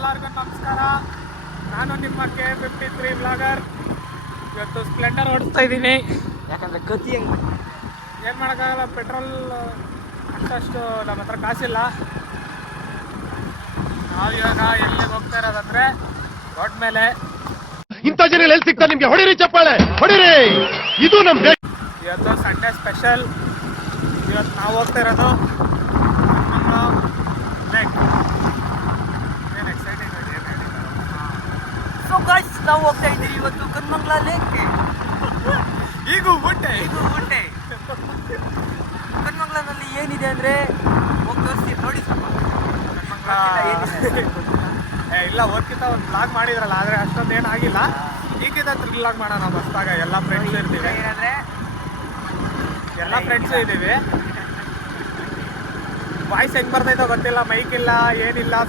ಎಲ್ಲರಿಗೂ ನಮಸ್ಕಾರ. ನಾನು ನಿಮ್ಮ K53 ವ್ಲಾಗರ್. ಇವತ್ತು ಸ್ಪ್ಲೆಂಡರ್ ಓಡಿಸ್ತಾ ಇದ್ದೀನಿ. ಯಾಕಂದ್ರೆ ಗತಿ ಹೆಂಗೆ ಏನು ಮಾಡೋಕ್ಕಾಗಲ್ಲ, ಪೆಟ್ರೋಲ್ ಅಷ್ಟು ನಮ್ಮ ಹತ್ರ ಕಾಸಿಲ್ಲ. ನಾವಿವಾಗ ಎಲ್ಲಿಗೆ ಹೋಗ್ತಾ ಇರೋದಂದ್ರೆ ರೋಡ್ ಮೇಲೆ. ಇಂಥ ಜನ ಎಲ್ಲಿ ಸಿಗ್ತಾರೆ ನಿಮ್ಗೆ? ಹೊಡಿರಿ ಚಪ್ಪಾಳೆ, ಹೊಡಿರಿ. ಇದು ನಮ್ ಇವತ್ತು ಸಂಡೇ ಸ್ಪೆಷಲ್. ಇವತ್ತು ನಾವು ಹೋಗ್ತಾ ಇರೋದು ಏನು ಎಕ್ಸೈಟಿಂಗ್ ಆಗಿ ಏನು ಹೇಳಿದ್ದಾರೆ. ಸೊ ಗಾಯ್ಸ್, ನಾವು ಹೋಗ್ತಾ ಇದ್ದೀವಿ ಇವತ್ತು ಕನ್ಮಂಗ್ಲ ಲೇಕ್ಗೆ. ಈಗೂ ಊಟೆ ಕನ್ಮಂಗ್ಲನಲ್ಲಿ ಏನಿದೆ ಅಂದ್ರೆ ಹೋಗಿ ತೋರಿಸ್ತೀನಿ ನೋಡಿ. ಸ್ವಲ್ಪ ಇಲ್ಲ ಓದ್ಕಿಂತ ಒಂದು ಬ್ಲಾಗ್ ಮಾಡಿದ್ರಲ್ಲ, ಆದರೆ ಅಷ್ಟೊಂದು ಏನಾಗಿಲ್ಲ. ಈಗಿಂತ ಬ್ಲಾಗ್ ಮಾಡೋಣ ಮಸ್ತಾಗ. ಎಲ್ಲ ಫ್ರೆಂಡ್ಸ್ ಇರ್ತೀವಿ, ಎಲ್ಲ ಫ್ರೆಂಡ್ಸು ಇದ್ದೀವಿ. ವಾಯ್ಸ್ ಹೆಂಗೆ ಬರ್ತೈತೋ ಗೊತ್ತಿಲ್ಲ, ಮೈಕ್ ಇಲ್ಲ, ಏನಿಲ್ಲ,